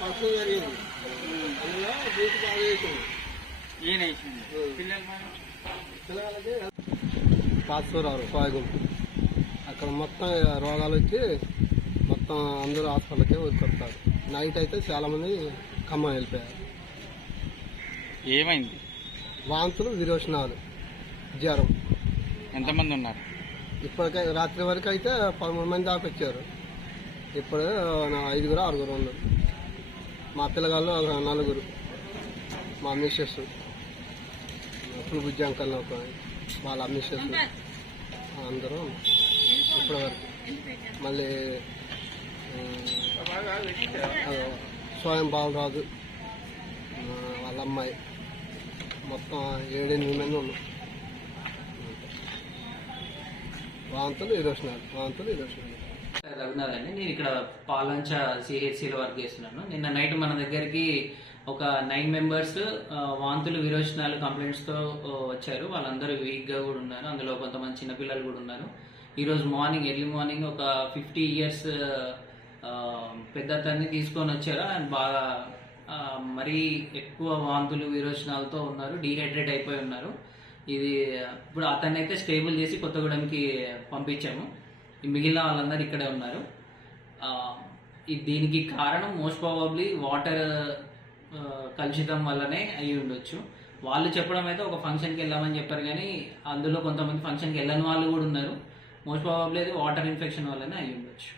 Function జరిగింది. అందులో booth బాగా వేసింది. పిల్లలకి పాస్వరారు సాయగుంపు అక్కడ మొత్తం రోగాలు వచ్చి మొత్తం అందరూ హాస్పిటల్కే వచ్చి నైట్ అయితే చాలామంది ఖమ్మం వెళ్ళిపోయారు. ఏమైంది? వాంతులు, విరోచనాలు, జ్వరం. ఎంతమంది ఉన్నారు? ఇప్పటికే రాత్రి వరకు అయితే 13 మంది దాకా వచ్చారు. ఇప్పుడు 5 6 ఉన్నారు. మా పిల్లగాళ్ళు 4, మా మిస్సెస్ అప్పుడు బుజ్జి అంకల్ వాళ్ళ మిస్సెస్ అందరూ ఇప్పటి వరకు. మళ్ళీ స్వయం బాలరాజు వాళ్ళ అమ్మాయి మొత్తం 7-8 మంది ఉన్నాం. వాంతులు ఇరోషనాలు. రఘునాథ్ అండి, నేను ఇక్కడ పాలంచ సిహెచ్సిలో వర్క్ చేస్తున్నాను. నిన్న నైట్ మన దగ్గరికి ఒక 9 మెంబర్స్ వాంతులు, విరోచనాలు కంప్లైంట్స్తో వచ్చారు. వాళ్ళందరూ వీక్గా కూడా ఉన్నారు. అందులో కొంతమంది చిన్నపిల్లలు కూడా ఉన్నారు. ఈరోజు ఎర్లీ మార్నింగ్ ఒక 50 years పెద్ద అతన్ని తీసుకొని వచ్చారు. ఆయన బాగా మరీ ఎక్కువ వాంతులు, విరోచనాలతో ఉన్నారు. డీహైడ్రేట్ అయిపోయి ఉన్నారు. ఇది ఇప్పుడు అతన్ని అయితే స్టేబుల్ చేసి కొత్తగూడెంకి పంపించాము. మిగిలిన వాళ్ళందరూ ఇక్కడే ఉన్నారు. దీనికి కారణం మోస్ట్ ప్రాబబ్లీ వాటర్ కలుషితం వల్లనే అయి ఉండొచ్చు. వాళ్ళు చెప్పడం అయితే ఒక ఫంక్షన్కి వెళ్ళామని చెప్పారు, కానీ అందులో కొంతమంది ఫంక్షన్కి వెళ్ళని వాళ్ళు కూడా ఉన్నారు. మోస్ట్ ప్రాబబ్లీ అది వాటర్ ఇన్ఫెక్షన్ వల్లనే అయి ఉండొచ్చు.